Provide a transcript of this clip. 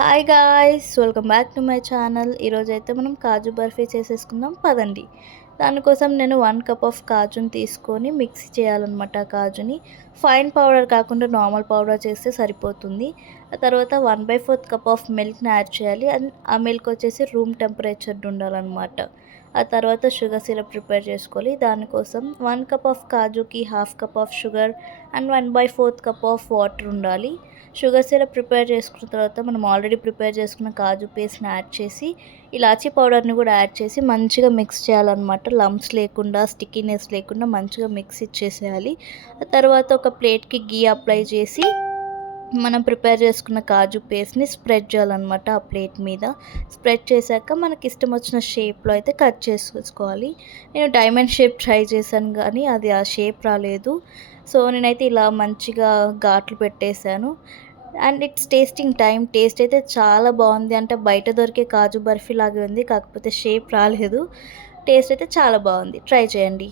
Hi guys, welcome back to my channel. ఈరోజైతే మనం కాజు బర్ఫీ చేసేసుకుందాం పదండి. దానికోసం నేను 1 కప్ ఆఫ్ కాజుని తీసుకొని మిక్సీ చేయాలన్నమాట. కాజుని ఫైన్ పౌడర్ కాకుండా నార్మల్ పౌడర్ చేస్తే సరిపోతుంది. ఆ తర్వాత 1/4 కప్ ఆఫ్ మిల్క్ని యాడ్ చేయాలి. అండ్ ఆ మిల్క్ వచ్చేసి రూమ్ టెంపరేచర్ ఉండాలన్నమాట. ఆ తర్వాత షుగర్ సిరప్ ప్రిపేర్ చేసుకోవాలి. దానికోసం 1 కప్ ఆఫ్ కాజుకి half cup of sugar and 1/4 cup of water ఉండాలి. షుగర్ సిరప్ ప్రిపేర్ చేసుకున్న తర్వాత మనం ఆల్రెడీ ప్రిపేర్ చేసుకున్న కాజు పేస్ట్ని యాడ్ చేసి ఇలాచీ పౌడర్ని కూడా యాడ్ చేసి మంచిగా మిక్స్ చేయాలన్నమాట. లంప్స్ లేకుండా, స్టిక్కీనెస్ లేకుండా మంచిగా మిక్స్ ఇచ్చేసేయాలి. ఆ తర్వాత ఒక ప్లేట్కి గీ అప్లై చేసి మనం ప్రిపేర్ చేసుకున్న కాజు పేస్ట్ని స్ప్రెడ్ చేయాలన్నమాట. ఆ ప్లేట్ మీద స్ప్రెడ్ చేశాక మనకి ఇష్టం వచ్చిన షేప్లో అయితే కట్ చేసుకోవాలి. నేను డైమండ్ షేప్ ట్రై చేశాను కానీ అది ఆ షేప్ రాలేదు. సో నేనైతే ఇలా మంచిగా ఘాట్లు పెట్టేశాను. And it's tasting time. Taste అయితే చాలా బాగుంది. అంటే బయట దొరికే కాజు బర్ఫీ లాగే ఉంది, కాకపోతే షేప్ రాలేదు. టేస్ట్ అయితే చాలా బాగుంది. ట్రై చేయండి.